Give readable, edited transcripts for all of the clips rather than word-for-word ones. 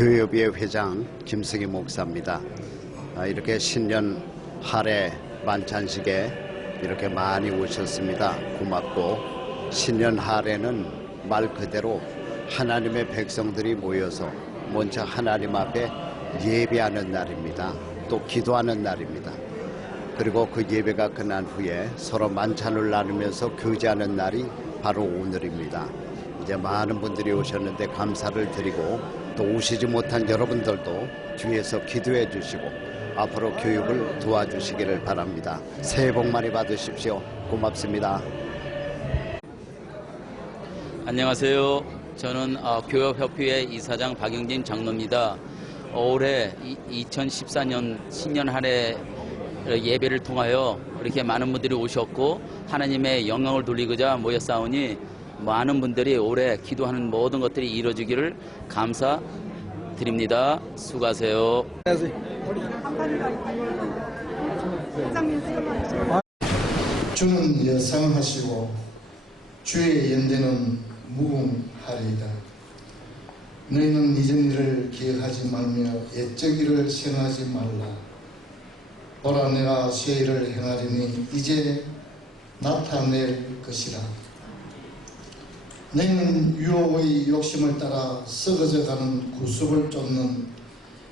교회협의회 회장 김승희 목사입니다. 이렇게 신년 할애 만찬식에 이렇게 많이 오셨습니다. 고맙고, 신년 할애는 말 그대로 하나님의 백성들이 모여서 먼저 하나님 앞에 예배하는 날입니다. 또 기도하는 날입니다. 그리고 그 예배가 끝난 후에 서로 만찬을 나누면서 교제하는 날이 바로 오늘입니다. 이제 많은 분들이 오셨는데 감사를 드리고, 또 오시지 못한 여러분들도 뒤에서 기도해 주시고 앞으로 교육을 도와주시기를 바랍니다. 새해 복 많이 받으십시오. 고맙습니다. 안녕하세요. 저는 교협협의회 이사장 박영진 장로입니다. 올해 2014년 신년 할애 예배를 통하여 이렇게 많은 분들이 오셨고 하나님의 영광을 돌리고자 모였사오니 많은 분들이 올해 기도하는 모든 것들이 이루어지기를 감사드립니다. 수고하세요. 주는 여상하시고 주의 연대는 무궁하리이다. 너희는 이전 일을 기억하지 말며 옛적 일을 생각하지 말라. 보라, 내가 새 일을 행하리니 이제 나타낼 것이라. 너희는 유혹의 욕심을 따라 썩어져가는 구습을 쫓는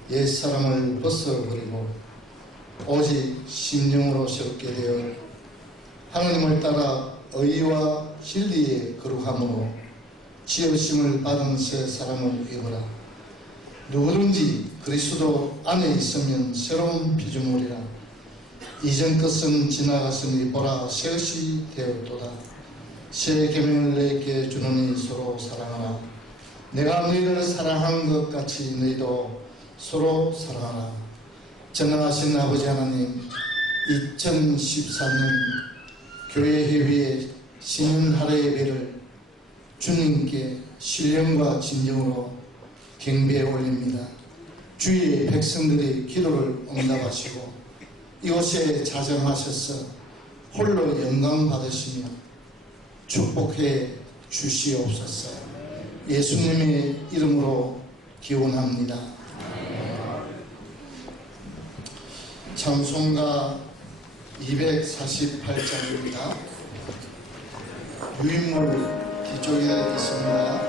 옛사람을 벗어버리고 오직 심령으로 새롭게 되어 하나님을 따라 의와 진리의 거룩함으로 지으심을 받은 새 사람을 입어라. 누구든지 그리스도 안에 있으면 새로운 피조물이라. 이전 것은 지나갔으니 보라, 새 것이 되었도다. 새 계명을 너희에게 주노니 서로 사랑하라. 내가 너희를 사랑한 것 같이 너희도 서로 사랑하라. 전능하신 아버지 하나님, 2014년 교회협의회 신년 할애 예배를 주님께 신령과 진정으로 경배에 올립니다. 주의 백성들의 기도를 응답하시고 이곳에 자정하셔서 홀로 영광 받으시며 축복해 주시옵소서. 예수님의 이름으로 기원합니다. 찬송가 248장입니다. 유인물 뒤쪽에 있습니다.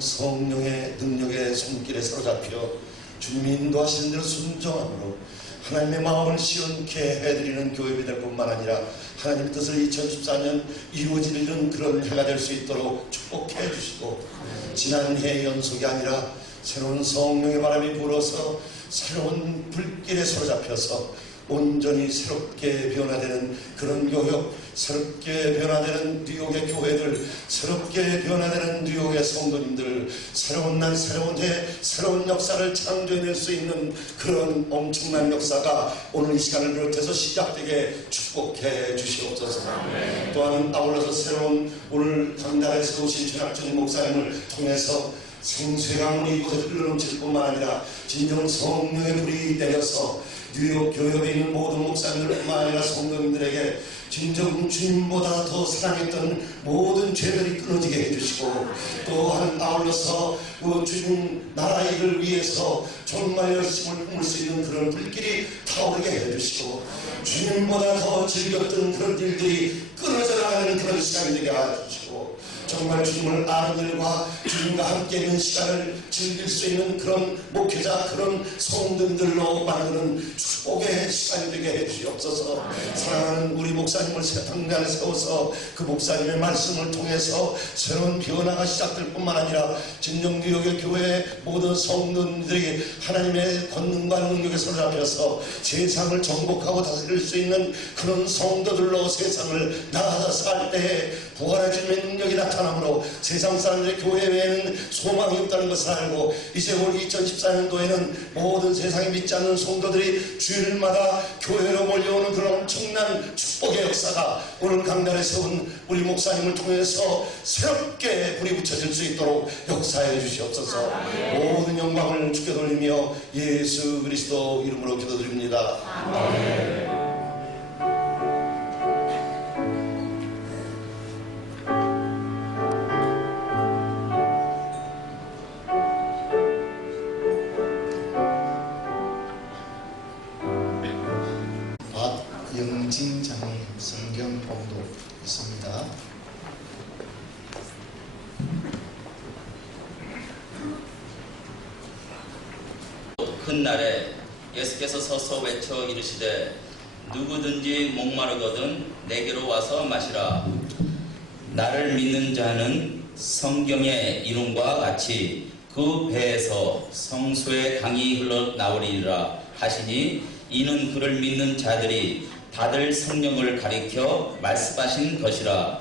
성령의 능력의 손길에 사로잡혀 주님이 인도하시는 대로 순종함으로 하나님의 마음을 시원케 해드리는 교회가 될 뿐만 아니라 하나님의 뜻을 2014년 이루어지는 그런 해가 될 수 있도록 축복해 주시고, 지난 해 연속이 아니라 새로운 성령의 바람이 불어서 새로운 불길에 사로잡혀서 온전히 새롭게 변화되는 그런 교회, 새롭게 변화되는 뉴욕의 교회들, 새롭게 변화되는 뉴욕의 성도님들, 새로운 날, 새로운 해, 새로운 역사를 창조해낼 수 있는 그런 엄청난 역사가 오늘 이 시간을 비롯해서 시작되게 축복해 주시옵소서. 또한 아울러서 새로운 오늘 강단에 세우신 최낙준 목사님을 통해서 생수의 강물이 이곳에 흘러넘칠 뿐만 아니라 진정 성령의 불이 내려서 뉴욕 교회에 있는 모든 목사님들뿐만 아니라 성도님들에게 진정 주님보다 더 사랑했던 모든 죄들이 끊어지게 해주시고, 또한 아울러서 주님 나라 일을 위해서 정말 열심을 품을 수 있는 그런 불길이 타오르게 해주시고, 주님보다 더 즐겼던 그런 일들이 끊어져 나가는 그런 시간이 되게 해주시고, 정말 주님을 아는 일과 주님과 함께 있는 시간을 즐길 수 있는 그런 목회자, 그런 성도들로 만드는 축복의 시간이 되게 해주시옵소서. 사랑하는 우리 목사님을 당대 안에 세워서 그 목사님의 말씀을 통해서 새로운 변화가 시작될 뿐만 아니라 진정 뉴욕의 교회 모든 성도들이 하나님의 권능과 능력에 사로잡혀서 세상을 정복하고 다스릴 수 있는 그런 성도들로 세상을 나아가 살 때에 부활의 주님의 능력이 나타나므로 세상 사람들의 교회 외에는 소망이 없다는 것을 알고, 이제 올 2014년도에는 모든 세상에 믿지 않는 성도들이 주일마다 교회로 몰려오는 그런 엄청난 축복의 역사가 오늘 강단에 세운 우리 목사님을 통해서 새롭게 불이 붙여질 수 있도록 역사해 주시옵소서. 모든 영광을 주께 돌리며 예수 그리스도 이름으로 기도드립니다. 아멘. 박영진 장로님 성경 봉독 있습니다. 큰 날에 예수께서 서서 외쳐 이르시되 누구든지 목마르거든 내게로 와서 마시라. 나를 믿는 자는 성경의 이름과 같이 그 배에서 성수의 강이 흘러나오리라 하시니, 이는 그를 믿는 자들이 받을 성령을 가리켜 말씀하신 것이라.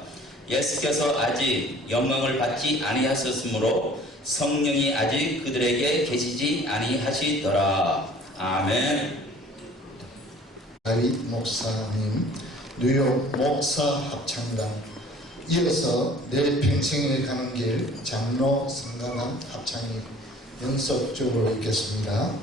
예수께서 아직 영광을 받지 아니하셨으므로 성령이 아직 그들에게 계시지 아니하시더라. 아멘. 다윗 목사님 뉴욕 목사 합창단, 이어서 내 평생에 가는 길 장로 성가단 합창이 연속적으로 있겠습니다.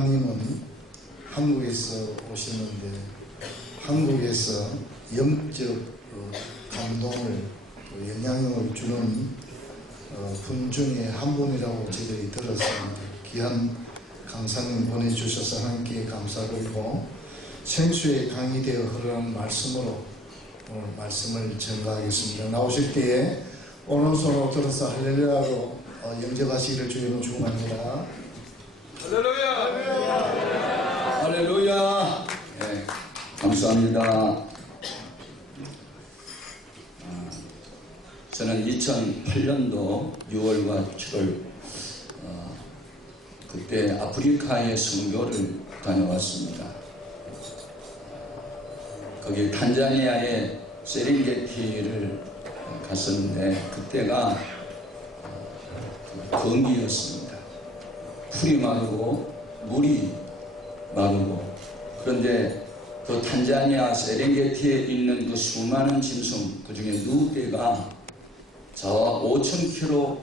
님은 한국에서 오셨는데 한국에서 영적 감동을 영향을 주는 분 중에 한 분이라고 저희들이 들었습니다. 귀한 강사님 보내주셔서 하나님께 감사드리고 생수의 강이 되어 흐르는 말씀으로 오늘 말씀을 전가하겠습니다. 나오실 때에 오른손으로 들어서 할렐루야로 영접하시기를 주님은 축원합니다. 할렐루야! 할렐루야! 네, 감사합니다. 저는 2008년도 6월과 7월 그때 아프리카의 선교를 다녀왔습니다. 거기 탄자니아의 세렝게티를 갔었는데 그때가 건기였습니다. 풀이 마르고 물이 마르고, 그런데 그 탄자니아 세렝게티에 있는 그 수많은 짐승, 그 중에 누대가 저 5,000km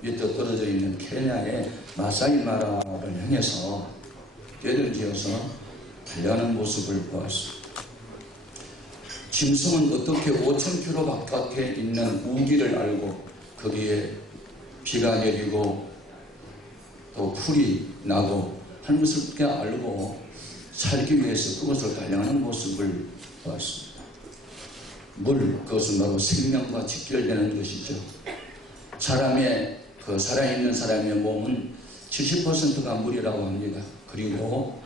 밑에 떨어져 있는 케냐의 마사이마라를 향해서 떼를 지어서 달려가는 모습을 보았습니다. 짐승은 어떻게 5,000km 바깥에 있는 우기를 알고 거기에 비가 내리고 또 풀이 나고 하는 것을 어떻게 알고 살기 위해서 그것을 달려가는 모습을 보았습니다. 물, 그것은 바로 생명과 직결되는 것이죠. 사람의 그 살아있는 사람의 몸은 70%가 물이라고 합니다. 그리고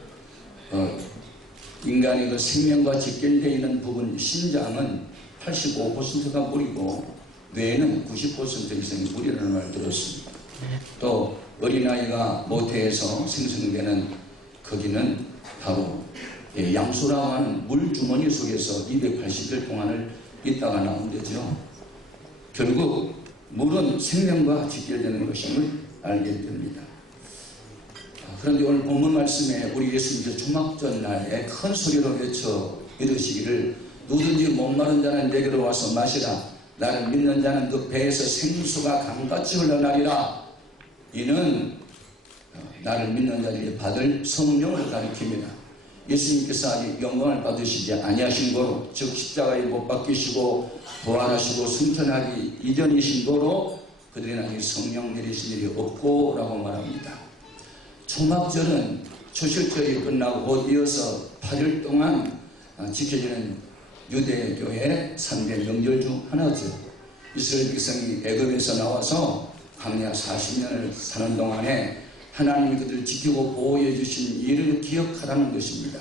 인간의 그 생명과 직결되어 있는 부분, 심장은 85%가 물이고 뇌는 90% 이상이 물이라는 말을 들었습니다. 또 어린아이가 모태에서 생성되는 거기는 바로 양수라고 하는 물주머니 속에서 280일 동안을 있다가 나온 거죠. 결국 물은 생명과 직결되는 것임을 알게 됩니다. 그런데 오늘 본문 말씀에 우리 예수님께서 초막절 날에 큰 소리로 외쳐 이르시기를 누구든지 목마른 자는 내게로 와서 마시라. 나를 믿는 자는 그 배에서 생수가 강같이 흘러나리라. 이는 나를 믿는 자들이 받을 성령을 가리킵니다. 예수님께서 아직 영광을 받으시지 아니하신 거로, 즉 십자가에 못 박히시고 부활하시고 승천하기 이전이신 거로 그들이 나중에 성령 내리실 일이 없고 라고 말합니다. 초막절은 초실절이 끝나고 곧 이어서 8일 동안 지켜지는 유대교의 3대 명절 중 하나죠. 이스라엘 백성이 애굽에서 나와서 광야 40년을 사는 동안에 하나님이 그들을 지키고 보호해 주신 일을 기억하라는 것입니다.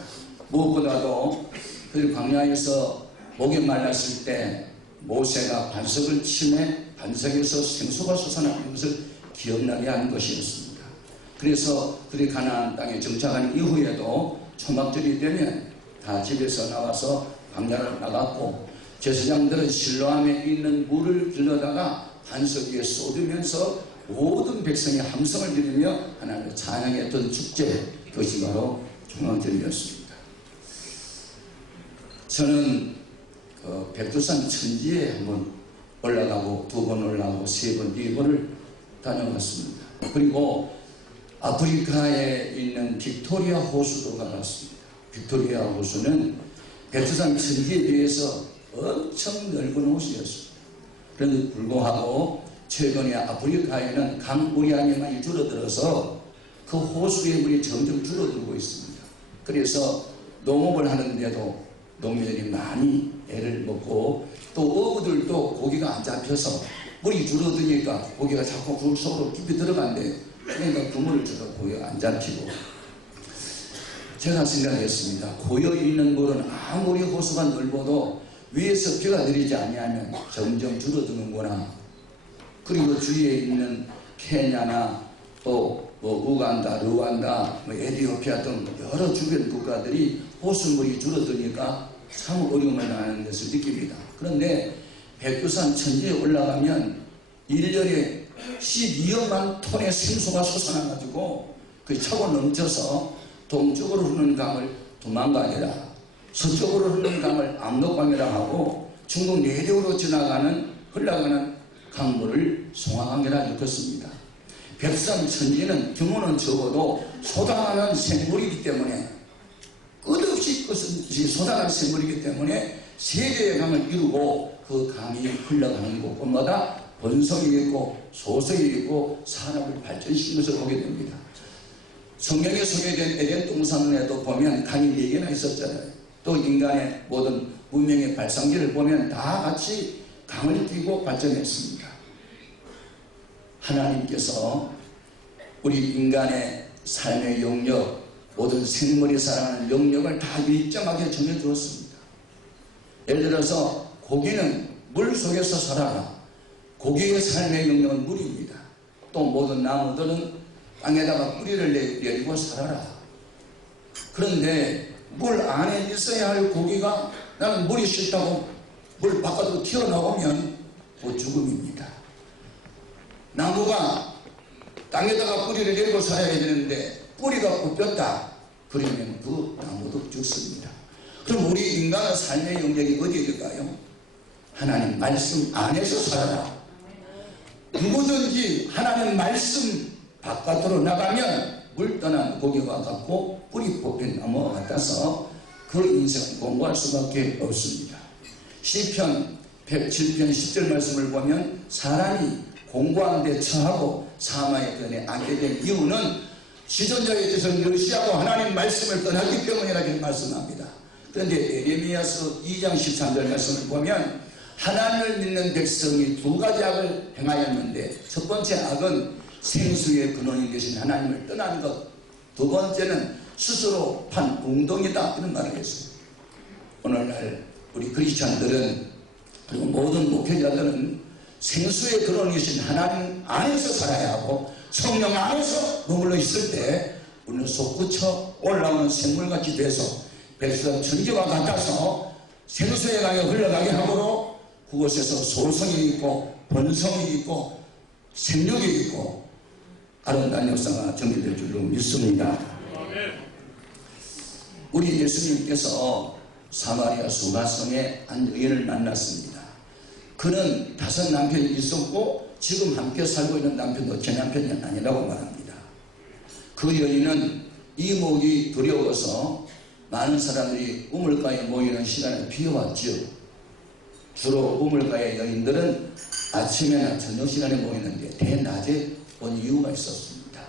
무엇보다도 그들 광야에서 목이 말랐을 때 모세가 반석을 치매 반석에서 생수가 솟아나는 것을 기억나게 하는 것이었습니다. 그래서 그들이 가나안 땅에 정착한 이후에도 초막절이 되면 다 집에서 나와서 광야를 나갔고, 제사장들은 실로암에 있는 물을 길러다가 반석 위에 쏟으면서 모든 백성이 함성을 지르며 하나님을 찬양했던 축제, 그것이 바로 초막절이었습니다. 저는 그 백두산 천지에 한번 올라가고 2번 올라가고 3번, 4번을 다녀왔습니다. 그리고 아프리카에 있는 빅토리아 호수도 가봤습니다. 빅토리아 호수는 백두산 천지에 비해서 엄청 넓은 호수였습니다. 그런데 불구하고 최근에 아프리카에는 강물이 많이 줄어들어서 그 호수의 물이 점점 줄어들고 있습니다. 그래서 농업을 하는데도 농민들이 많이 애를 먹고, 또 어부들도 고기가 안 잡혀서 물이 줄어드니까 고기가 자꾸 물 속으로 깊이 들어간대요. 그러니까 그물을 줘도 고기가 안 잡히고, 제가 생각했습니다. 고여있는 물은 아무리 호수가 넓어도 위에서 비가 내리지 아니하면 점점 줄어드는구나. 그리고 주위에 있는 케냐나 또 우간다, 르완다, 에티오피아 등 여러 주변 국가들이 호수물이 줄어드니까 참 어려움을 당하는 것을 느낍니다. 그런데 백두산 천지에 올라가면 1년에 12억만 톤의 생수가 솟아나가지고 그 차고 넘쳐서 동쪽으로 흐르는 강을 두만강이라, 서쪽으로 흐르는 강을 압록강이라 하고, 중국 내륙으로 흘러가는 강물을 송화강이라 일컫습니다. 백성 천지는 규모는 적어도 쏟아나는 생물이기 때문에 끝없이 쏟아나는 생물이기 때문에 세계의 강을 이루고 그 강이 흘러가는 곳곳마다 번성이 있고 소성이 있고 산업을 발전시키는 것을 보게 됩니다. 성경에 소개된 에덴 동산에도 보면 강이 4개나 있었잖아요. 또 인간의 모든 문명의 발상기를 보면 다 같이 강을 띄고 발전했습니다. 하나님께서 우리 인간의 삶의 영역, 모든 생물이 살아가는 영역을 다 일정하게 정해주었습니다. 예를 들어서 고기는 물 속에서 살아라. 고기의 삶의 영역은 물입니다. 또 모든 나무들은 땅에다가 뿌리를 내리고 살아라. 그런데 물 안에 있어야 할 고기가 나는 물이 싫다고 물 바깥으로 튀어나오면 그 죽음입니다. 나무가 땅에다가 뿌리를 내리고 살아야 되는데 뿌리가 굽혔다. 그러면 그 나무도 죽습니다. 그럼 우리 인간의 삶의 영역이 어디일까요? 하나님 말씀 안에서 살아라. 누구든지 하나님 말씀 바깥으로 나가면 물 떠난 고기와 같고 뿌리 뽑힌 나무와 같아서 그 인생을 공부할 수밖에 없습니다. 시편 107편 10절 말씀을 보면 사람이 공부하는 데 처하고 사마의 변에 앉게 된 이유는 지존자의 뜻을 멸시하고 하나님 말씀을 떠났기 때문이라고 말씀합니다. 그런데 예레미야서 2장 13절 말씀을 보면 하나님을 믿는 백성이 2가지 악을 행하였는데 첫 번째 악은 생수의 근원이 되신 하나님을 떠나는 것, 두 번째는 스스로 판 웅덩이다 이런 말을 했어요. 오늘날 우리 크리스찬들은 그리고 모든 목회자들은 생수의 근원이신 하나님 안에서 살아야 하고 성령 안에서 머물러 있을 때 우리는 솟구쳐 올라오는 생물같이 돼서 백성 천지와 같아서 생수의 강에 흘러가게 하므로 그곳에서 소성이 있고 번성이 있고 생육이 있고 아름다운 역사가 전개될 줄로 믿습니다. 우리 예수님께서 사마리아 수가성에 한 여인을 만났습니다. 그는 5 남편이 있었고 지금 함께 살고 있는 남편도 제 남편이 아니라고 말합니다. 그 여인은 이목이 두려워서 많은 사람들이 우물가에 모이는 시간을 비워왔죠. 주로 우물가의 여인들은 아침에나 저녁 시간에 모이는데 대낮에 온 이유가 있었습니다.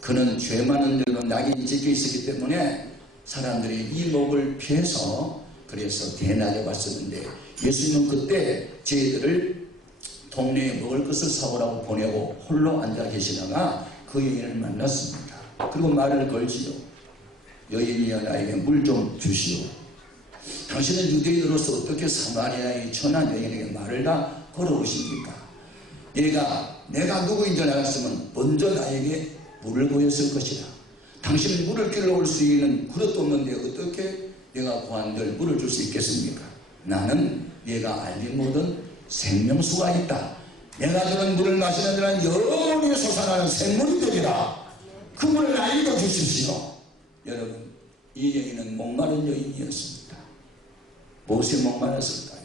그는 죄 많은 일로 낙인이 찍혀 있었기 때문에 사람들이 이목을 피해서 그래서 대낮에 왔었는데 예수님은 그때 저희들을 동네에 먹을 것을 사오라고 보내고 홀로 앉아 계시다가 그 여인을 만났습니다. 그리고 말을 걸지요. 여인이여 나에게 물 좀 주시오. 당신은 유대인으로서 어떻게 사마리아의 천한 여인에게 말을 다 걸어오십니까? 내가 누구인 줄 알았으면 먼저 나에게 물을 보였을 것이다. 당신은 물을 길러올 수 있는 그릇도 없는데 어떻게 내가 구한들 물을 줄 수 있겠습니까? 나는 내가 알지 못한 생명수가 있다. 내가 주는 물을 마시는 자는 영원히 솟아나는 생물이 되리라. 그 물을 나에게 주십시오. 여러분, 이 여인은 목마른 여인이었습니다. 무엇에 목마랐을까요?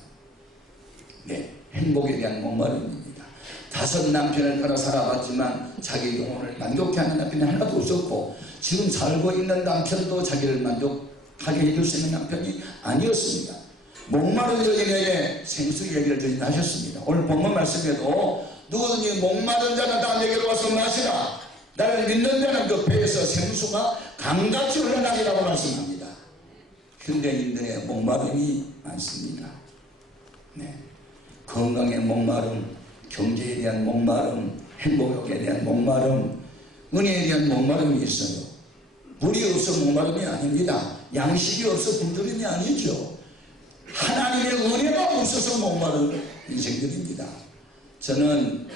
네, 행복에 대한 목마름입니다. 5 남편을 따라 살아봤지만 자기 영혼을 만족케 하는 남편이 하나도 없었고 지금 살고 있는 남편도 자기를 만족하게 해줄 수 있는 남편이 아니었습니다. 목마른 여인에게 생수 얘기를 저희는 하셨습니다. 오늘 본문 말씀에도 누구든지 목마른 자는 다 내게로 와서 마시라. 나를 믿는 자는 그 배에서 생수가 강같이 흘러나리라고 말씀합니다. 현대인들의 목마름이 많습니다. 네. 건강의 목마름, 경제에 대한 목마름, 행복에 대한 목마름, 은혜에 대한 목마름이 있어요. 물이 없어 목마름이 아닙니다. 양식이 없어 굶주림이 아니죠. 하나님의 은혜가 없어서 목마른 인생들입니다. 저는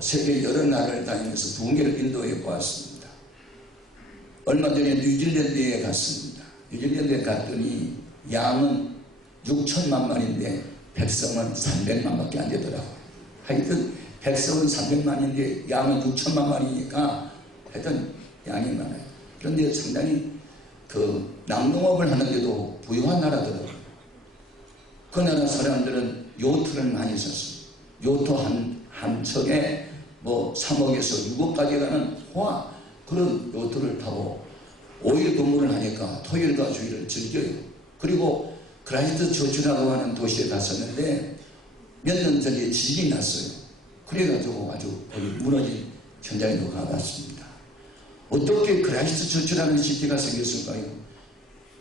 세계 여러 나라를 다니면서 부흥회를 인도해 보았습니다. 얼마 전에 뉴질랜드에 갔습니다. 뉴질랜드에 갔더니 양은 6천만 마리인데 백성은 300만 밖에 안 되더라고요. 하여튼 백성은 300만인데 양은 6천만 마리니까 하여튼 양이 많아요. 그런데 상당히 낙농업을 하는데도 부유한 나라더라고요. 그 나라 사람들은 요트를 많이 썼어요. 요트 한 척에 뭐 3억에서 6억까지 가는 호화 그런 요트를 타고 5일 근무를 하니까 토요일과 주일을 즐겨요. 그리고 크라이스트 처치라고 하는 도시에 갔었는데 몇 년 전에 지진이 났어요. 그래가지고 아주 거기 무너진 현장에도 가봤습니다. 어떻게 크라이스트 처치라는 시티가 생겼을까요?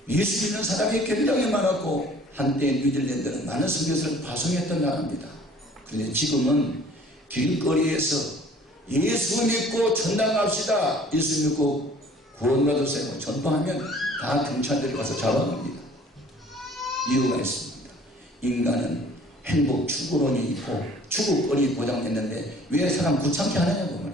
예수 믿는 사람이 굉장히 많았고 한때 뉴질랜드는 많은 선교사를 파송했던 나라입니다. 그런데 지금은 길거리에서 예수 믿고 천당 갑시다, 예수 믿고 구원 받으세요 전파하면 다 경찰들이 가서 잡아갑니다. 이유가 있습니다. 인간은 행복 추구론이 있고 추구권이 보장됐는데 왜 사람 구창케 하느냐고 말해요.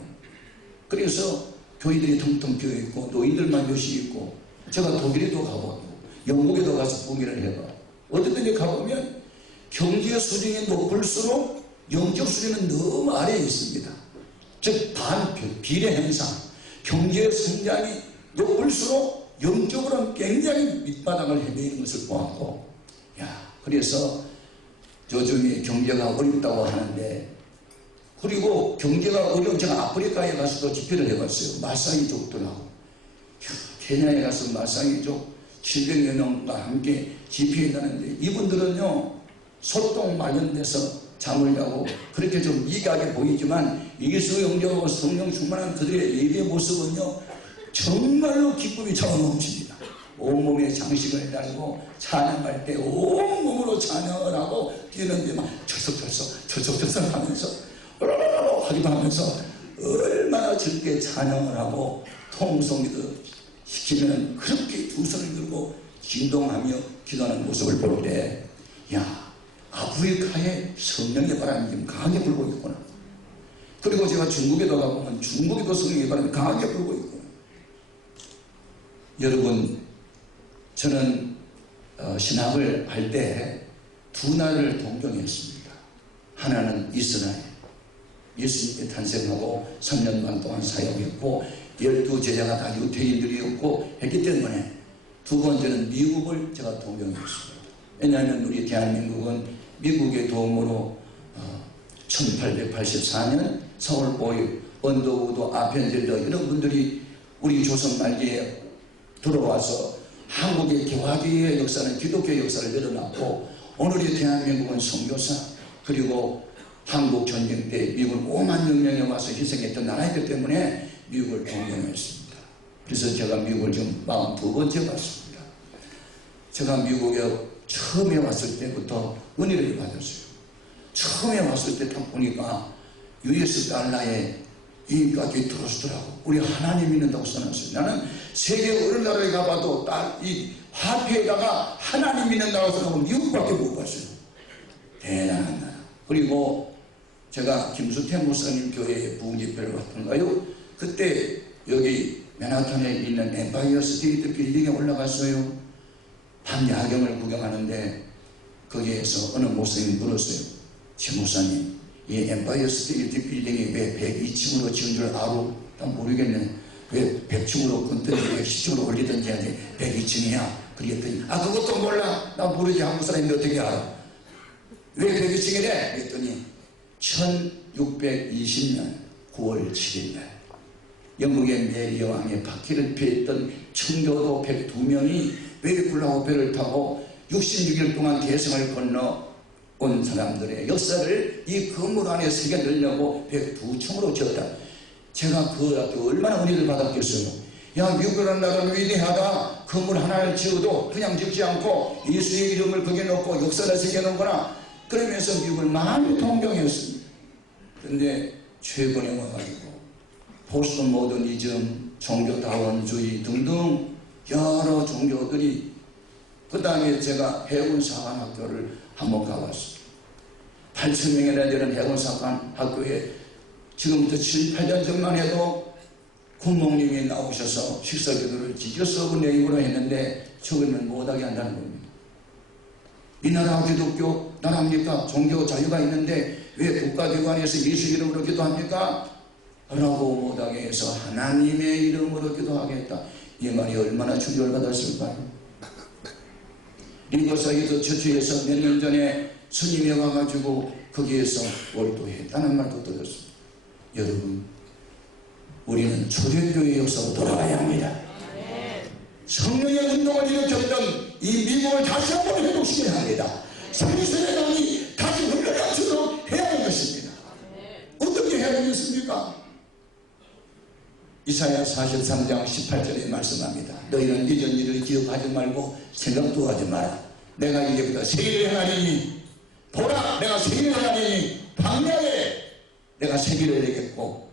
그래서 교회들이 텅텅 비어있고 노인들만 몇이 있고, 제가 독일에도 가보고 영국에도 가서 부흥회를 해봐. 어쨌든지 가보면 경제 수준이 높을수록 영적 수준은 너무 아래에 있습니다. 즉 비례 현상, 경제 성장이 높을수록 영적으로는 굉장히 밑바닥을 헤매는 것을 보았고, 그래서 요즘에 경제가 어렵다고 하는데, 그리고 경제가 어려운, 제가 아프리카에 가서도 집회를 해봤어요. 마사이족들하고 케냐에 가서 마사이족 700여 명과 함께 집회했다는데, 이분들은요 소똥 마련돼서 잠을 자고 그렇게 좀 미개하게 보이지만 예수 영접하고 성령 충만한 그들의 예배의 모습은요 정말로 기쁨이 차오르십니다. 온몸에 장식을 달고 찬양할 때 온몸으로 찬양을 하고 뛰는데 막 철썩철썩 하면서 하기도 하면서 얼마나 즐겁게 찬양을 하고 통성기도 시키면 그렇게 두 손을 들고 진동하며 기도하는 모습을 볼 때, 아프리카에 성령의 바람이 지금 강하게 불고 있구나. 그리고 제가 중국에도 가보면 중국에도 성령의 바람이 강하게 불고 있구나. 여러분, 저는 신학을 할 때 두 나라를 동경했습니다. 하나는 이스라엘, 예수님께 탄생하고 3년 반 동안 사역했고 12제자가 다 유태인들이었고 했기 때문에, 두 번째는 미국을 제가 동경했습니다. 왜냐하면 우리 대한민국은 미국의 도움으로 1884년 4월 5일 언더우드 아펜젤러 이런 분들이 우리 조선 말기에 들어와서 한국의 개화교회의 역사는 기독교의 역사를 내려놨고, 오늘의 대한민국은 선교사, 그리고 한국 전쟁 때 미국은 5만 명이 와서 희생했던 나라이기 때문에 미국을 동경했습니다. 그래서 제가 미국을 지금 42번째 왔습니다. 제가 미국에 처음에 왔을 때부터 은혜를 받았어요. 처음에 왔을 때 딱 보니까 US 달러에 이 가격이 들어서더라고. 우리 하나님 믿는다고 써놨어요. 나는 세계 어느 나라에 가봐도 딱 이 화폐에다가 하나님 믿는다고 써놓고 미국밖에 못 봤어요. 대단한 나라. 그리고 제가 김수태 목사님 교회에 부흥집회를 갔던가요? 그때 여기 맨하탄에 있는 엠파이어 스테이트 빌딩에 올라갔어요. 밤 야경을 구경하는데 거기에서 어느 목사님이 물었어요. 최 목사님, 이 엠파이어 스테이트 빌딩이 왜 102층으로 지은 줄 알아? 난 모르겠네. 왜 100층으로 끊든지 110층으로 올리든지 하지 102층이야. 그랬더니 그것도 몰라. 나 모르지. 한국 사람인데 어떻게 알아? 왜 102층이래? 그랬더니 1620년 9월 7일날 영국의 메리 여왕의 바퀴를 피했던 청교도 102명이 웨이플라워 배를 타고 66일 동안 대성을 건너 온 사람들의 역사를 이 건물 안에 새겨 넣으려고 102층으로 지었다. 제가 그 얼마나 은혜를 받았겠어요. 미국이라는 나라는 위대하다. 건물 하나를 지어도 그냥 짓지 않고 예수의 이름을 거기에 넣고 역사를 새겨 놓거나 그러면서 미국을 많이 동경했습니다. 그런데 최근에 와가지고 포스트 모더니즘, 종교다원주의 등등 여러 종교들이, 그 다음에 제가 해운사관학교를 한번 가봤습니다. 8,000명이나 되는 해운사관학교에 지금부터 7, 8년 전만 해도 군목님이 나오셔서 식사기도를 지켜서 내용으로 했는데 지금은 못하게 한다는 겁니다. 이 나라 기독교 나라입니까? 종교 자유가 있는데 왜 국가기관에서 예수 이름으로 기도합니까? 라고 못하게 해서 하나님의 이름으로 기도하겠다. 이 말이 얼마나 충격을 받았을까요? 리버사이드 처치에서 몇 년 전에 스님이 와가지고 거기에서 월도했다는 말도 들었습니다. 여러분, 우리는 초대교회 역사로 돌아가야 합니다. 성령의 운동을 일으켰던 이 미국을 다시 한번 회복시켜야 합니다. 성령의 강이 다시 흘러가도록 해야 하는 것입니다. 어떻게 해야 되겠습니까? 이사야 43장 18절에 말씀합니다. 너희는 이전 일을 기억하지 말고 생각도 하지 마라. 내가 이제부터 새 일을 행하리니 보라, 내가 새 일을 행하리니 광야에 내가 새 길을 내겠고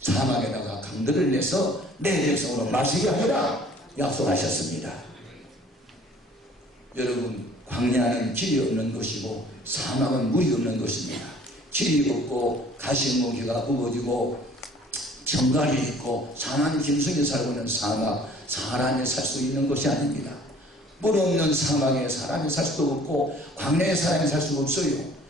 사막에다가 강들을 내서 내 백성으로 마시게 하리라 약속하셨습니다. 여러분, 광야는 길이 없는 것이고 사막은 물이 없는 것입니다. 길이 없고 가시무기가 우거지고 정갈이 있고 산한 짐승이 살고 있는 사막, 사람이 살 수 있는 것이 아닙니다. 물 없는 사막에 사람이 살 수도 없고 광야에 사람이 살 수가 없어요.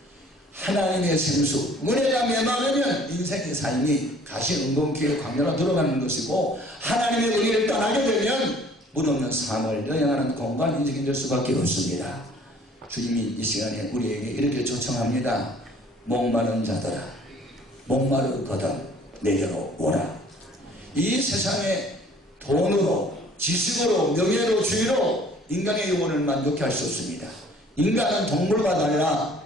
하나님의 생수, 은혜가 메마르면 인생의 삶이 가시 은공기의 광야로 들어가는 것이고, 하나님의 은혜를 떠나게 되면 물 없는 사막을 여행하는 공간 인생이 될 수밖에 없습니다. 주님이 이 시간에 우리에게 이렇게 초청합니다. 목마른 자들아, 목마르거든 내게로 오라. 이 세상에 돈으로, 지식으로, 명예로, 주의로 인간의 영혼을 만족해 할 수 없습니다. 인간은 동물과 달라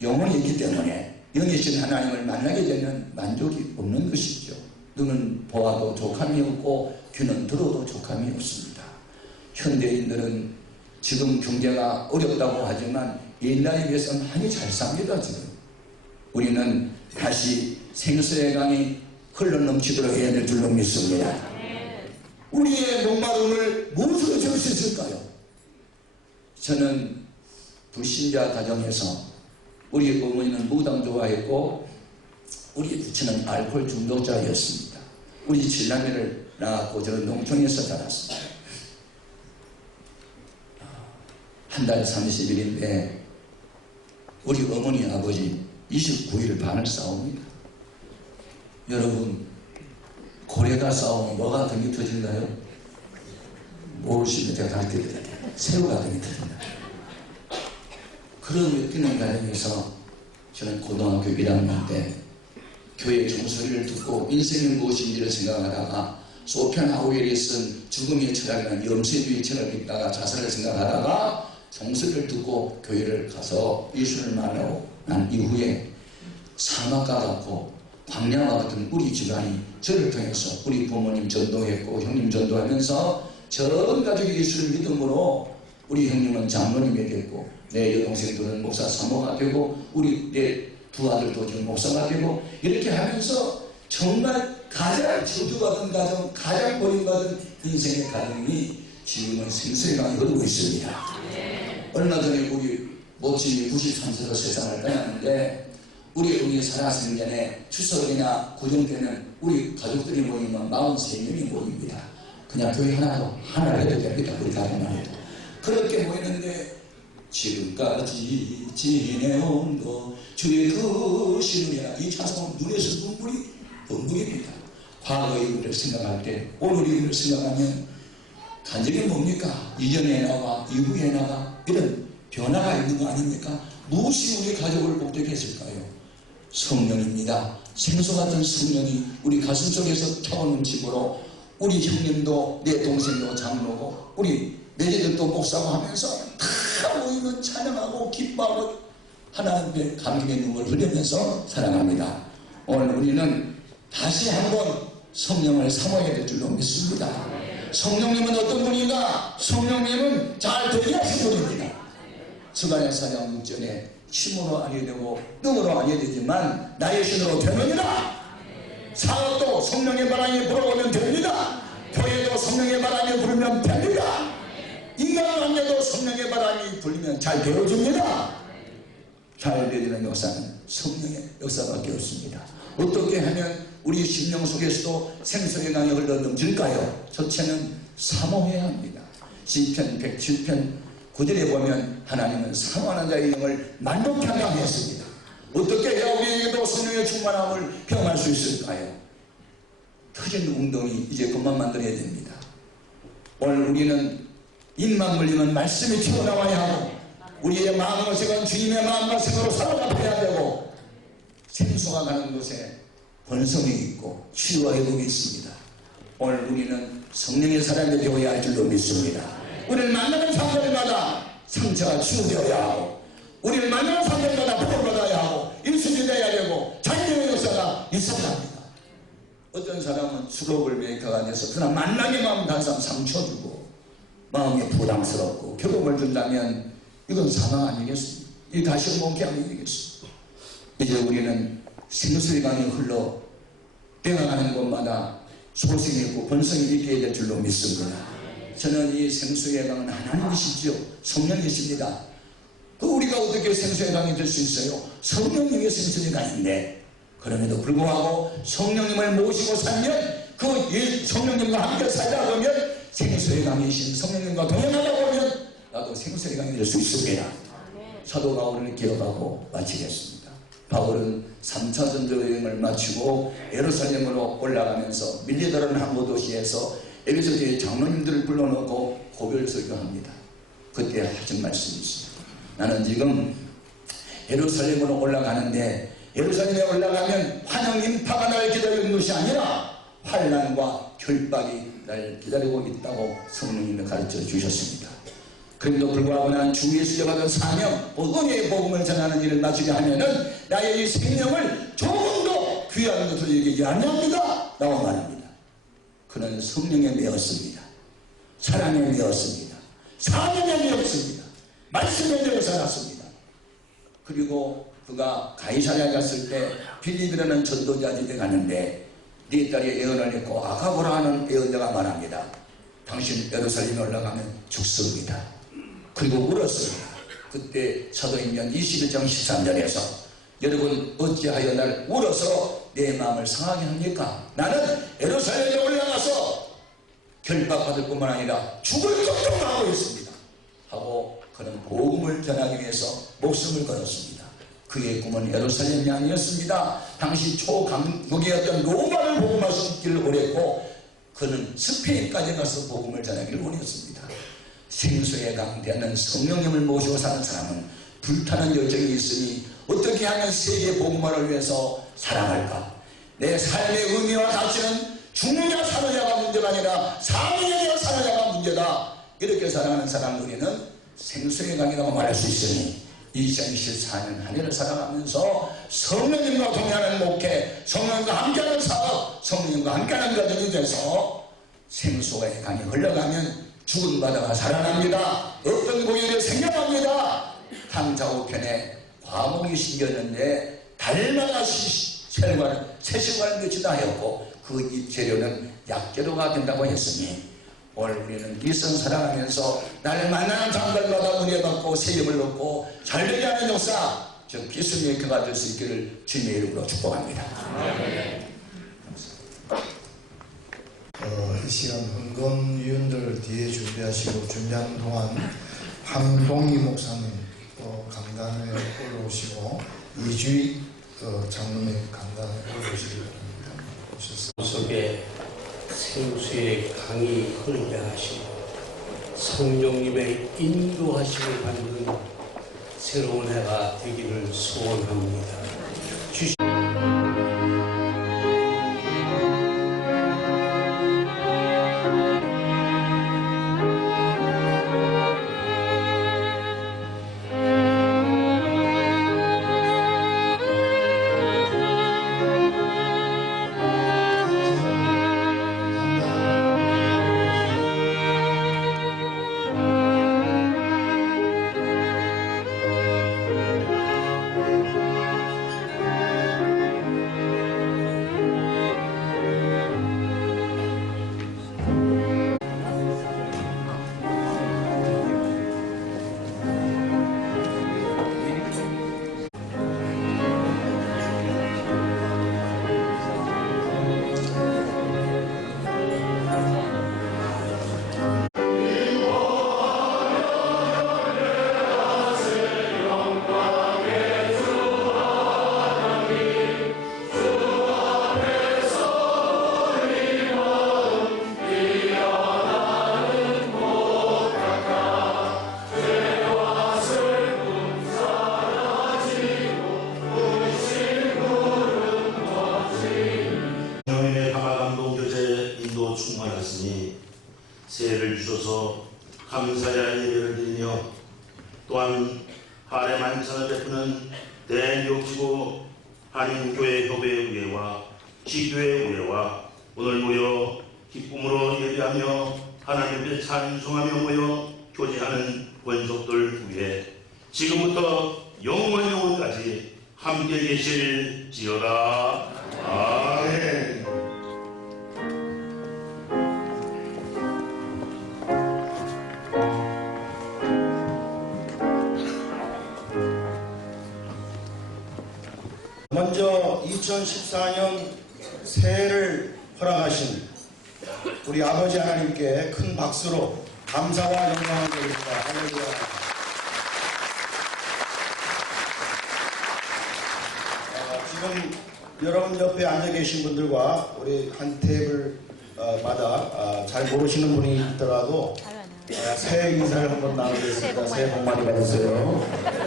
영혼이 있기 때문에 영이신 하나님을 만나게 되면 만족이 없는 것이죠. 눈은 보아도 족함이 없고 귀는 들어도 족함이 없습니다. 현대인들은 지금 경제가 어렵다고 하지만 옛날에 비해서는 많이 잘 삽니다. 지금 우리는 다시 생수의 강이 흘러넘치도록 해야 될 줄로 믿습니다. 우리의 목마름을 무엇으로 채울 수 있을까요? 저는 불신자 가정에서 우리 어머니는 무당 좋아했고 우리 부친은 알코올 중독자였습니다. 우리 칠남매를 낳았고 저는 농촌에서 자랐습니다. 한 달 30일인데 우리 어머니 아버지 29일 반을 싸웁니다. 여러분, 고래가 싸우면 뭐가 더 터진가요? 모르시면 제가 가르쳐드릴게요. 새우가 더 터진다. 그런 느끼는 과정에서 저는 고등학교 1학년 때 교회 종소리를 듣고 인생이 무엇인지를 생각하다가 소펜하우엘이 쓴 죽음의 철학이라는 염세주의 철학을 읽다가 자살을 생각하다가 종소리를 듣고 교회를 가서 예수를 만나고 난 이후에 사막과 같고 광야와 같은 우리 집안이 저를 통해서 우리 부모님 전도했고 형님 전도하면서 전 가족이 예수를 믿음으로 우리 형님은 장로님이 됐고 내 여동생들은 목사 사모가 되고 우리 내 두 아들도 지금 목사가 되고 이렇게 하면서 정말 가장 저주받은 가정, 가장 버림받은 인생의 가정이 지금은 생수의 강이 흐르고 있습니다. 얼마 전에 우리 모친이 93세로 세상을 떠났는데 우리 어머니 살아생전에 추석이나 구정 때는 우리 가족들이 모이면 43명이 모입니다. 그냥 교회 하나 해도 됩니다. 우리 가족만 해도. 그렇게 모이는데 지금까지 지내온 거 주의 뜻이느냐 이 찬송은 눈에서 눈물이 뻥뻥입니다. 과거의 일을 생각할 때 오늘의 일을 생각하면 간절히 뭡니까? 이전에 나와 이후에 나가 이런 변화가 있는 거 아닙니까? 무엇이 우리 가족을 복되게 했을까요? 성령입니다. 생수 같은 성령이 우리 가슴 속에서 타오는 집으로 우리 형님도 내 동생도 장로고 우리 내제들도 목사고 하면서 다 모이면 찬양하고 기뻐하고 하나님의 감격의 눈물을 흘리면서 사랑합니다. 오늘 우리는 다시 한번 성령을 사모해야 될 줄로 믿습니다. 성령님은 어떤 분인가? 성령님은 잘 되게 하신 분입니다. 스가랴 4장 6절에 힘으로 아니어야 되고 능으로 아니어야 되지만 나의 신으로 되느니라. 사업도 성령의 바람이 불어오면 됩니다. 교회도 성령의 바람이 불면 됩니다. 인간관계도 성령의 바람이 불면 잘 되어집니다. 잘 되어지는 역사는 성령의 역사밖에 없습니다. 어떻게 하면 우리 심령 속에서도 생수의 강이 흘러 넘칠까요? 첫째는 사모해야 합니다. 시편 107편 9절에 보면 하나님은 사모하는 자의 영을 만족케 하려 했습니다. 어떻게 해야 우리에게도 성령의 충만함을 경험할 수 있을까요? 터진 웅덩이 이제 그만 만들어야 됩니다. 오늘 우리는 입만 물리면 말씀이 튀어나와야 하고 우리의 마음과 생각은 주님의 마음과 생각으로 사로잡혀야 되고 생수가 가는 곳에 본성이 있고 치유와 회복이 있습니다. 오늘 우리는 성령의 사람이 되어야 할 줄로 믿습니다. 우리를 만나는 사람들마다 상처가 치유되어야 하고, 우리를 만나는 사람들마다 복을받아야 하고, 일수되어야 되고, 자녀의 역사가 있어야 합니다. 어떤 사람은 수록을 메이커가 돼서 그냥 만나게 마음 단 사람 상처 주고 마음이 부담스럽고 괴로움을 준다면 이건 사망 아니겠습니까? 이 다시 몽키 아니겠습니까? 이제 우리는 생수의 강이 흘러 내려가는 곳마다 소생이 있고 본성이 있게 될 줄로 믿습니다. 저는 이 생수의 강은 하나님이시죠. 성령이십니다. 그 우리가 어떻게 생수의 강이 될 수 있어요? 성령님의 생수의 강인데, 그럼에도 불구하고 성령님을 모시고 살면, 그 성령님과 함께 살다 보면 생수의 강이신 성령님과 동행하다 보면 나도 생수의 강이 될 수 있습니다. 사도 바울을 기억하고 마치겠습니다. 바울은 3차 전도 여행을 마치고 예루살렘으로 올라가면서 밀리더라는 항구 도시에서 에베소교회 장로님들을 불러놓고 고별 설교합니다. 그때 하신 말씀이 있습니다. 나는 지금 예루살렘으로 올라가는데, 예루살렘에 올라가면 환영 인파가 날 기다리는 것이 아니라 환난과 결박이 날 기다리고 있다고 성령님이 가르쳐 주셨습니다. 그럼에도 불구하고 나는 주 예수께 받은 사명, 은혜의 복음을 전하는 일을 마치게 하면은 나의 이 생명을 조금 더 귀한 것을 이렇게 연합니다 라고 말합니다. 그는 성령에 매었습니다. 사랑에 매었습니다. 사명에 매었습니다. 말씀에 매어 살았습니다. 그리고 그가 가이사랴에 갔을 때 빌립이라는 전도자 집에 가는데 네 딸이 예언을 했고 아가보라 하는 예언자가 말합니다. 당신 예루살렘에 올라가면 죽습니다. 그리고 울었습니다. 그때 사도행전 21장 13절에서 여러분 어찌하여 날 울어서 내 마음을 상하게 합니까? 나는 예루살렘에 올라가서 결박받을 뿐만 아니라 죽을 걱정하고 있습니다 하고 그는 복음을 전하기 위해서 목숨을 걸었습니다. 그의 꿈은 예루살렘이 아니었습니다. 당시 초강국이었던 로마를 복음할 수 있기를 원했고 그는 스페인까지 가서 복음을 전하기를 원했습니다. 생수의 강 되는 성령님을 모시고 사는 사람은 불타는 열정이 있으니 어떻게 하면 세계 복음화를 위해서 살아갈까? 내 삶의 의미와 가치는 죽느냐 사느냐가 문제가 아니라 사느냐 사느냐가 문제다. 이렇게 살아가는 사람들에는 생수의 강이라고 말할 수 있으니 2014년 한 해를 살아가면서 성령님과 동행하는 목회, 성령님과 함께하는 사업, 성령님과 함께하는 가정이 돼서 생수의 강이 흘러가면 죽은 바다가 살아납니다. 어떤 공연이 생겨납니다. 탕자우편에 과목이 생겼는데 달마다 세시간을 며칠 하였고 그 잎재료는 약재료가 된다고 했으니 오늘 우리는 일생 살아가면서 나를 만나는 사람들마다 은혜받고 세임을 얻고 잘되게 하는 역사, 즉 기술의 교가 될 수 있기를 주님의 이름으로 축복합니다. 이 시간 헌금위원들 뒤에 준비하는 동안 함동희 목사님 또 강단에 올라오시고 이주희 장로님 강단에 올라오시기 바랍니다. 오셨습니다. 속에 생수의 강이 흐르게 하시고 성령님의 인도하심을 받는 새로운 해가 되기를 소원합니다. 새해를 주셔서 감사의 예배를 드리며 또한 할애 만찬을 베푸는 대미국지구 한인교회협의회와 지교회의회와 오늘 모여 기쁨으로 예배하며 하나님께 찬송하며 모여 교제하는 권속들 위해 지금부터 영원까지 함께 계실지어다. 아멘. 먼저 2014년 새해를 허락하신 우리 아버지 하나님께 큰 박수로 감사와 영광을 드립니다. 할렐루야. 지금 여러분 옆에 앉아 계신 분들과 우리 한 테이블마다 잘 모르시는 분이 있더라도 새해 인사를 한번 나누겠습니다. 새해 복 많이 받으세요.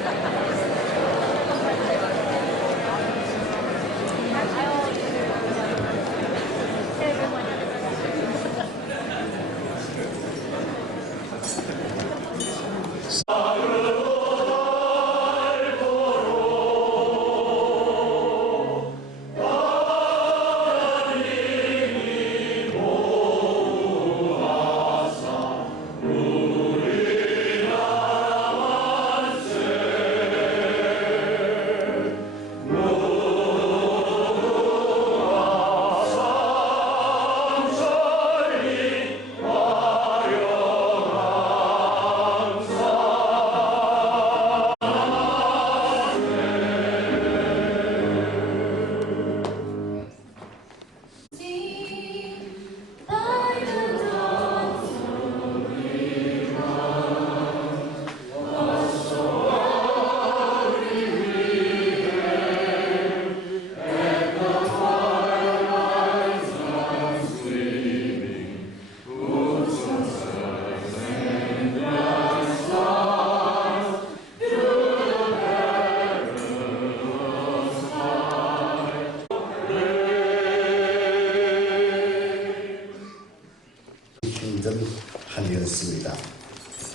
힘든 한 해였습니다.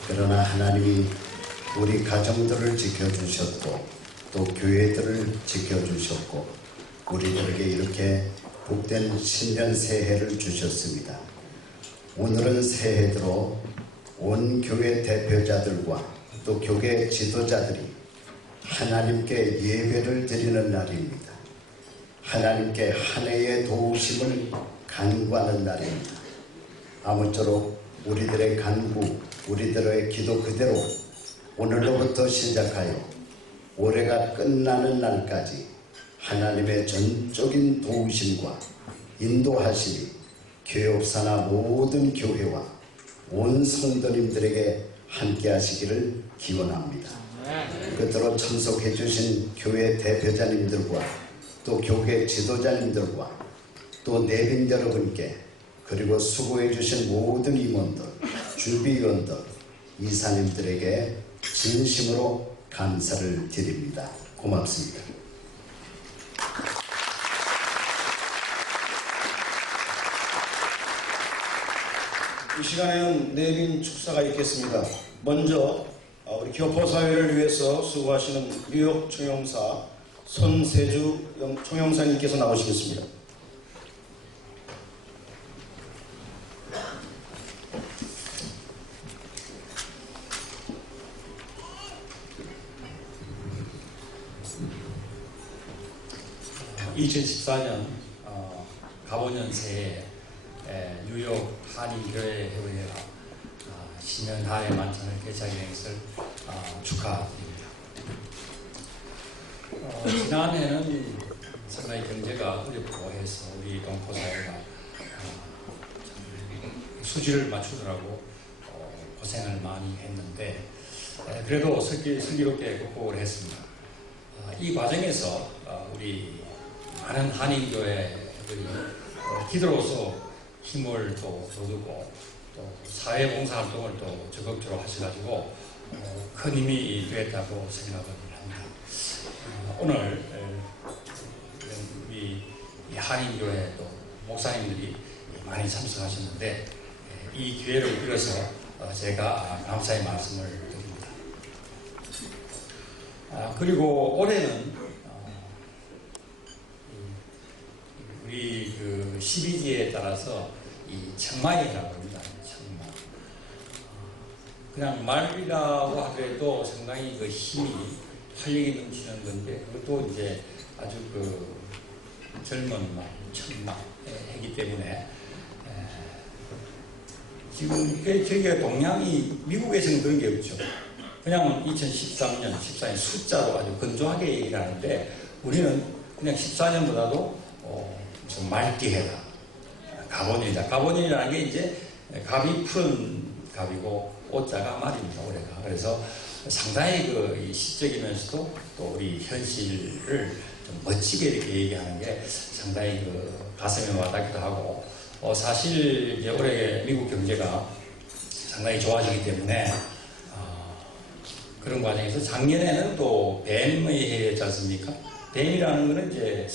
그러나 하나님이 우리 가정들을 지켜주셨고 또 교회들을 지켜주셨고 우리들에게 이렇게 복된 신년 새해를 주셨습니다. 오늘은 새해 들어 온 교회 대표자들과 또 교회 지도자들이 하나님께 예배를 드리는 날입니다. 하나님께 한 해의 도우심을 간구하는 날입니다. 아무쪼록 우리들의 간구, 우리들의 기도 그대로 오늘로부터 시작하여 올해가 끝나는 날까지 하나님의 전적인 도우심과 인도하심이 교회업사나 모든 교회와 온 성도님들에게 함께 하시기를 기원합니다. 끝으로 참석해 주신 교회 대표자님들과 또 교회 지도자님들과 또 내빈 여러분께 그리고 수고해 주신 모든 임원들, 준비위원들, 이사님들에게 진심으로 감사를 드립니다. 고맙습니다. 이 시간에는 내빈 축사가 있겠습니다. 먼저 우리 교포사회를 위해서 수고하시는 뉴욕 총영사 손세주 총영사님께서 나오시겠습니다. (2014년) 가보년 새해 뉴욕 한인교회협의회가 신년 한해 만찬을 개최하게 된 것을 축하드립니다. 지난해는 상당히 경제가 어렵고 해서 우리 동포사회가 수지를 맞추느라고 고생을 많이 했는데 그래도 슬기롭게 극복을 했습니다. 이 과정에서 우리 많은 한인교회들이 기도로서 힘을 또 얻고 또 사회봉사활동을 또 적극적으로 하셔가지고 큰 힘이 되었다고 생각을 합니다. 오늘 우리 한인교회 또 목사님들이 많이 참석하셨는데 이 기회를 빌어서 제가 감사의 말씀을 드립니다. 그리고 올해는 우리 그 12지에 따라서 이 청마이라고 합니다. 청마. 그냥 말이라고 하더라도 상당히 그 힘이 활력이 넘치는 건데 그것도 이제 아주 그 젊은 청마이기 때문에 지금 저희가 동양이 미국에서는 그런 게 없죠. 그냥 2013년, 14년 숫자로 아주 건조하게 얘기를 하는데 우리는 그냥 14년보다도 좀 맑게 해라. 가본일이다. 가본일이라는 게 이제 갑이 푸른 갑이고 오자가 말입니다. 올해가. 그래서 상당히 그 시적이면서도 또 우리 현실을 좀 멋지게 이렇게 얘기하는 게 상당히 그 가슴에 와닿기도 하고 사실 이제 올해 미국 경제가 상당히 좋아지기 때문에 그런 과정에서 작년에는 또 뱀의 해였지 않습니까? 뱀이라는 거는 이제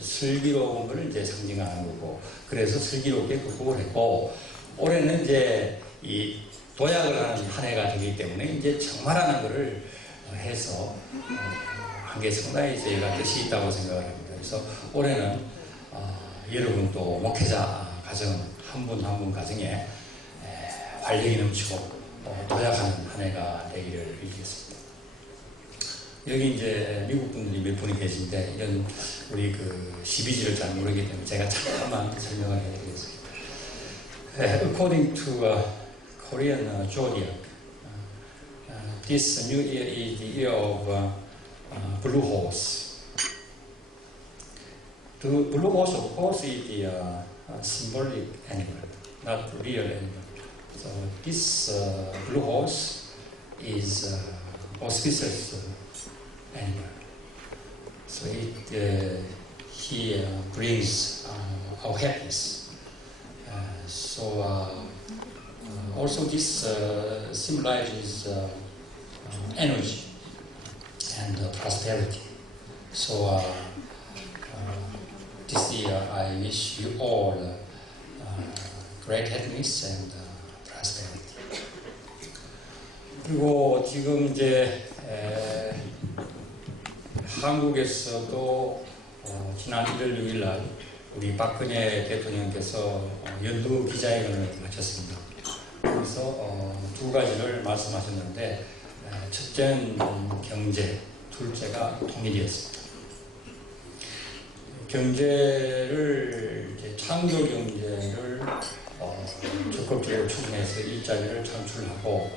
슬기로운 걸 이제 상징하는 거고, 그래서 슬기롭게 극복을 했고, 올해는 이제 이 도약을 하는 한 해가 되기 때문에 이제 정말하는 거를 해서 한 게 상당히 저희가 뜻이 있다고 생각을 합니다. 그래서 올해는 여러분 또 목회자 가정 한 분 한 분 가정에 활력이 넘치고 도약하는 한 해가 되기를 빌겠습니다. 여기 이제 미국 분들이 몇 분이 계신데 이런 우리 그 12지를 잘 모르기 때문에 제가 잠깐만 설명을 해드리겠습니다. According to Korean zodiac, this new year is the year of Blue Horse. The Blue Horse, of course, is the symbolic animal, not real animal. So this Blue Horse is auspicious animal. So he brings our happiness. Also this symbolizes energy and prosperity. So this year I wish you all great happiness and prosperity. 그리고 지금 이제 한국에서도 지난 1월 6일 날 우리 박근혜 대통령께서 연두 기자회견을 마쳤습니다. 그래서 두 가지를 말씀하셨는데 첫째는 경제, 둘째가 통일이었습니다. 경제를 이제 창조 경제를 적극적으로 추진해서 일자리를 창출하고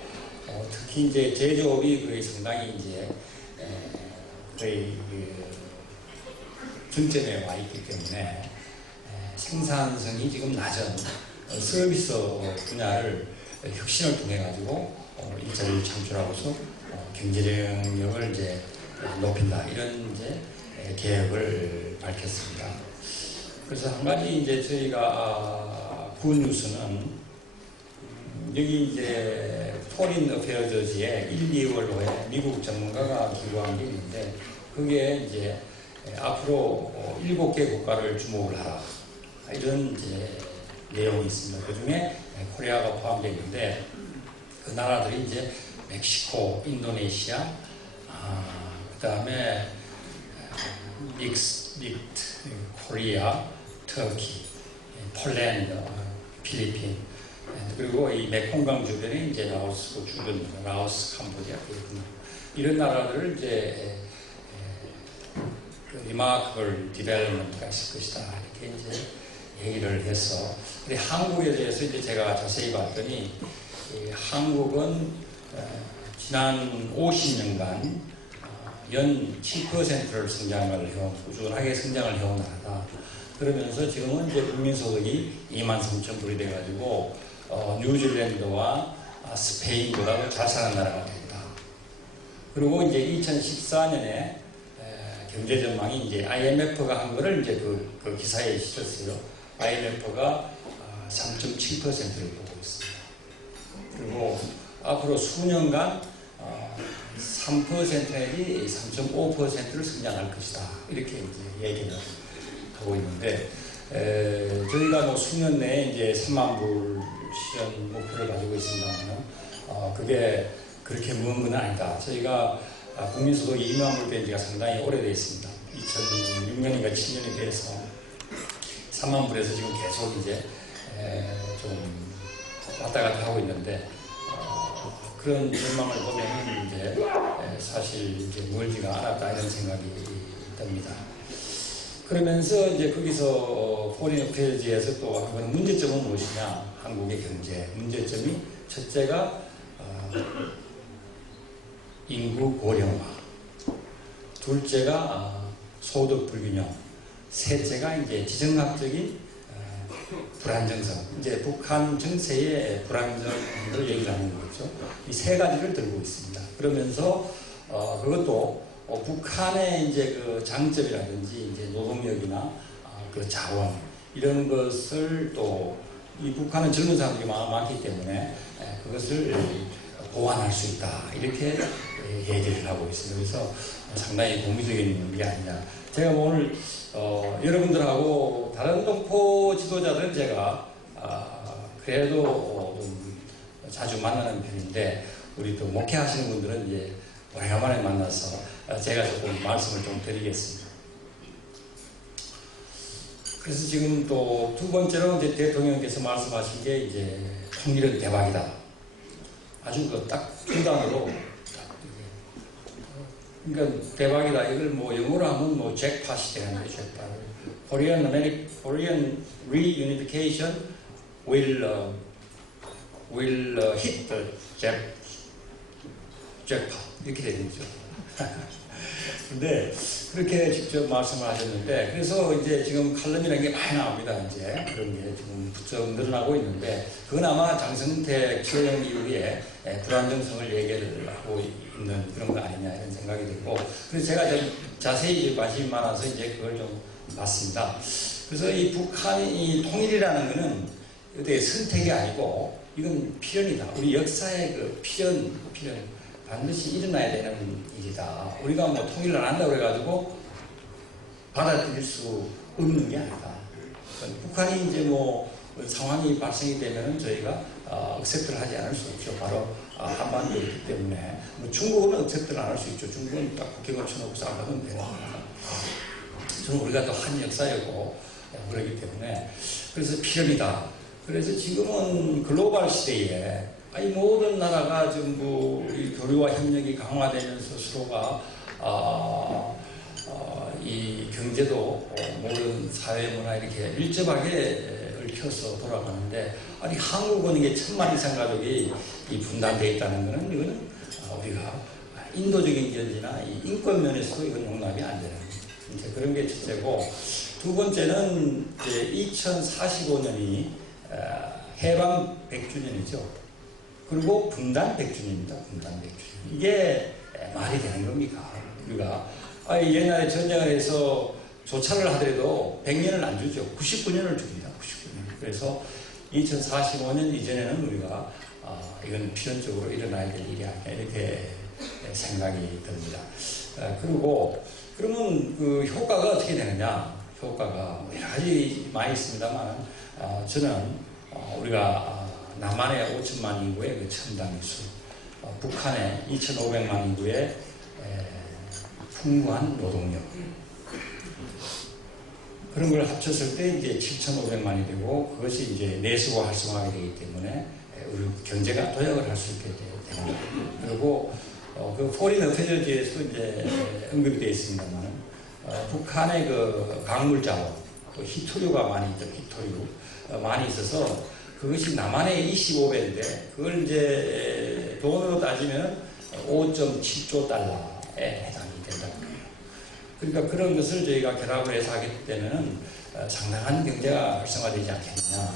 특히 이제 제조업이 거의 상당히 이제 거의 중점에 와 있기 때문에 생산성이 지금 낮은 서비스 분야를 혁신을 통해 가지고 일자리를 창출하고서 경제력을 이제 높인다 이런 이제 계획을 밝혔습니다. 그래서 한 가지 이제 저희가 굿뉴스는 여기 이제 포린 어페어즈지에 1, 2월호에 미국 전문가가 기고한 게 있는데 그게 이제 앞으로 7개 국가를 주목을 하라 이런 이제 내용이 있습니다. 그 중에 코리아가 포함되어 있는데 그 나라들이 이제 멕시코, 인도네시아, 그 다음에 코리아, 터키, 폴란드, 필리핀, 그리고 이 메콩강 주변에 이제 라오스 주변, 라오스, 캄보디아, 이런 나라들을 이제 리마크블 디벨롭먼트가 있을 것이다 이렇게 이제 얘기를 해서 근데 한국에 대해서 이제 제가 자세히 봤더니 한국은 지난 50년간 연 7%를 성장을 해온 꾸준하게 성장을 해온 나라다. 그러면서 지금은 이제 국민소득이 23,000불이 돼가지고 뉴질랜드와 스페인보다도 잘 사는 나라가 된다. 그리고 이제 2014년에 경제 전망이 이제 IMF가 한 거를 이제 그 기사에 실었어요. IMF가 3.7%를 보고 있습니다. 그리고 앞으로 수년간 3% 내지 3.5%를 성장할 것이다. 이렇게 이제 얘기를 하고 있는데 저희가 뭐 수년 내에 이제 3만 불 실현 목표를 가지고 있습니다만, 그게 그렇게 먼 건 아니다. 저희가 국민소득 2만 불 된 지가 상당히 오래되어 있습니다. 2006년인가 7년에 비해서 3만 불에서 지금 계속 이제 좀 왔다 갔다 하고 있는데, 그런 전망을 보면 이제 사실 이제 멀지가 않았다 이런 생각이 듭니다. 그러면서 이제 거기서 포린 어페이지에서 또 한 번 문제점은 무엇이냐? 한국의 경제 문제점이 첫째가 인구 고령화, 둘째가 소득 불균형, 셋째가 이제 지정학적인 불안정성, 이제 북한 정세의 불안정을 얘기를 하는 거죠. 이 세 가지를 들고 있습니다. 그러면서 그것도 북한의 이제 그 장점이라든지 이제 노동력이나 그 자원 이런 것을 또 이 북한은 젊은 사람들이 많기 때문에 그것을 보완할 수 있다 이렇게 얘기를 하고 있습니다. 그래서 상당히 고무적인 게 아니냐. 제가 오늘 여러분들하고 다른 동포 지도자들은 제가 그래도 좀 자주 만나는 편인데, 우리 또 목회하시는 분들은 이제 오래간만에 만나서 제가 조금 말씀을 좀 드리겠습니다. 그래서 지금 또 두 번째로 이제 대통령께서 말씀하신 게 이제 통일은 대박이다. 아주 그 딱 중단으로 그러니까 대박이다. 이걸 뭐 영어로 하면 뭐 잭팟이 되는 거죠. Korean reunification will hit the jackpot 이렇게 되는 거죠. 근데 그렇게 직접 말씀을 하셨는데, 그래서 이제 지금 칼럼이라는 게 많이 나옵니다. 이제 그런 게 지금 부쩍 늘어나고 있는데, 그건 아마 장성택 취임 이후에 불안정성을 얘기를 하고 있는 그런 거 아니냐 이런 생각이 들고, 그래서 제가 좀 자세히 관심이 많아서 이제 그걸 좀 봤습니다. 그래서 이 북한이 통일이라는 거는 어떻게 선택이 아니고 이건 필연이다. 우리 역사의 그 필연 반드시 일어나야 되는 일이다. 우리가 뭐 통일을 안 한다고 해가지고 받아들일 수 없는 게 아니다. 북한이 이제 뭐 상황이 발생이 되면은 저희가 억셉트를 하지 않을 수 없죠. 바로 한반도이기 때문에. 뭐 중국은 억셉트를 안 할 수 있죠. 중국은 딱 국경을 쳐놓고 싸우면 되는 겁니다. 저는 우리가 또 한 역사였고 그러기 때문에, 그래서 필연이다. 그래서 지금은 글로벌 시대에 이 모든 나라가 전부 이 교류와 협력이 강화되면서 서로가 이 경제도 모든 사회 문화 이렇게 밀접하게 얽혀서 돌아가는데, 아니 한국은 이게 1000만 이상 가족이 이 분단되어 있다는 것은 이거는 우리가 인도적인 견지나 이 인권 면에서도 이건 용납이 안 되는 이제 그런 게 첫째고, 두 번째는 이제 2045년이 해방 100주년이죠. 그리고 분단 100주년입니다. 분단 100주년. 이게 말이 되는 겁니까? 우리가 옛날에 전쟁을 해서 조차를 하더라도 100년을 안 주죠. 99년을 줍니다. 99년. 그래서 2045년 이전에는 우리가 이건 필연적으로 일어나야 될 일이 아니냐 이렇게 생각이 듭니다. 그리고 그러면 그 효과가 어떻게 되느냐? 효과가 여러 가지 많이 있습니다만, 저는 우리가 남한의 5천만 인구의 그 첨단 기술, 북한의 2,500만 인구의 풍부한 노동력, 그런 걸 합쳤을 때 이제 7,500만이 되고, 그것이 이제 내수가 활성화가 되기 때문에 우리 경제가 도약을 할 수 있게 되는 거예요. 그리고 그 포린 어페이지에서도 이제 언급이 되어 있습니다만, 북한의 그 강물 자원, 또 히토류가 많이 있죠. 히토류 많이 있어서 그것이 남한의 25배인데, 그걸 이제 돈으로 따지면 5.7조 달러에 해당이 된다고 해요. 그러니까 그런 것을 저희가 결합을 해서 하게 되면은 상당한 경제가 활성화되지 않겠느냐,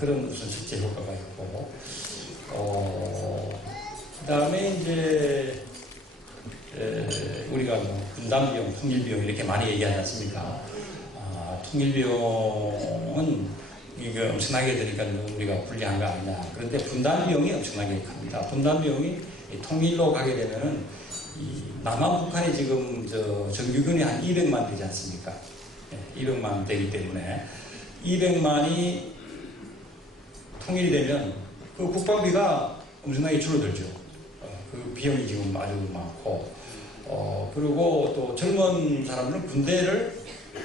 그런 무슨 실제 효과가 있고, 그 다음에 이제 우리가 뭐 분담비용, 통일비용 이렇게 많이 얘기하지 않습니까? 통일비용은 이게 엄청나게 되니까 우리가 불리한 거 아니냐. 그런데 분담비용이 엄청나게 큽니다. 분담비용이 통일로 가게 되면은 이 남한 북한이 지금 정규군이 한 200만 되지 않습니까? 200만 되기 때문에 200만이 통일이 되면 그 국방비가 엄청나게 줄어들죠. 그 비용이 지금 아주 많고, 그리고 또 젊은 사람들은 군대를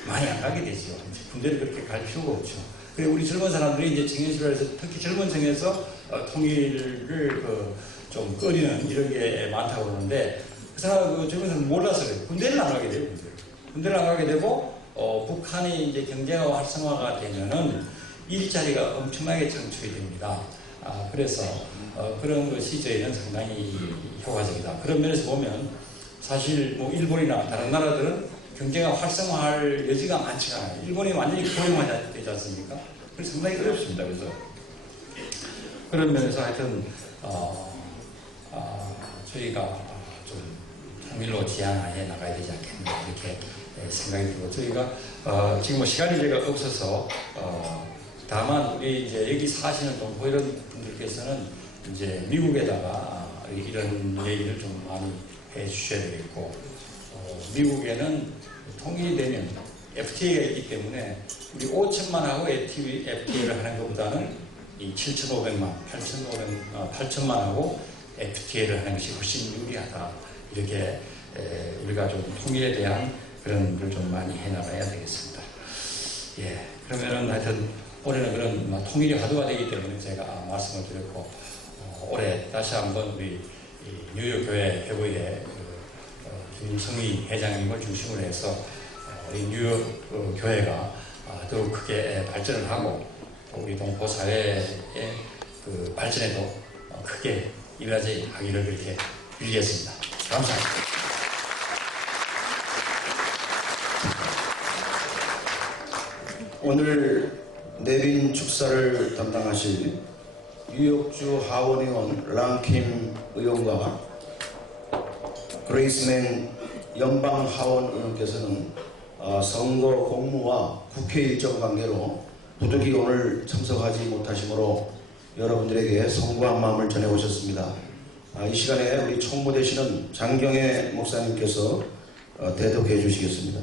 많이 안 가게 되죠. 군대를 그렇게 갈 필요가 없죠. 그리고 우리 젊은 사람들이 이제 청년실에서 특히 젊은 층에서 통일을 좀 꺼리는 이런 게 많다고 그러는데 그 사람 그 젊은 사람은 몰라서 그래요. 군대를 안 가게 돼요. 군대를 안 가게 되고 북한이 이제 경제가 활성화가 되면은 일자리가 엄청나게 창출이 됩니다. 그래서 그런 것이 저희는 상당히 효과적이다. 그런 면에서 보면 사실 뭐 일본이나 다른 나라들은 경제가 활성화할 여지가 많지가 않아요. 일본이 완전히 고령화되지 않습니까? 그래서 상당히 어렵습니다. 그래서 그런 면에서 하여튼 저희가 좀 통일로 지향해 나가야 되지 않겠나 이렇게 생각이 들고 저희가 지금 뭐 시간이 제가 없어서 다만 우리 이제 여기 사시는 동포 이런 분들께서는 이제 미국에다가 이런 얘기를 좀 많이 해 주셔야 되겠고 미국에는 통일이 되면 FTA가 있기 때문에 우리 5천만하고 FTA를 하는 것보다는 이 7,500만, 8천만하고 FTA를 하는 것이 훨씬 유리하다. 이렇게 우리가 좀 통일에 대한 그런 걸 좀 많이 해나가야 되겠습니다. 예, 그러면은 하여튼 올해는 그런 통일이 화두가 되기 때문에 제가 말씀을 드렸고 올해 다시 한번 우리 뉴욕 교회 교구의 김성희 회장님을 중심으로 해서 우리 뉴욕 교회가 더욱 크게 발전을 하고 우리 동포 사회의 그 발전에도 크게 일하기를 그렇게 빌겠습니다. 감사합니다. 오늘 내빈 축사를 담당하실 뉴욕주 하원의원 랑킴 의원과 그레이스맨 연방 하원 의원께서는 선거 공무와 국회 일정 관계로 부득이 오늘 참석하지 못하시므로 여러분들에게 송구한 마음을 전해오셨습니다. 이 시간에 우리 총무 되시는 장경애 목사님께서 대독해 주시겠습니다.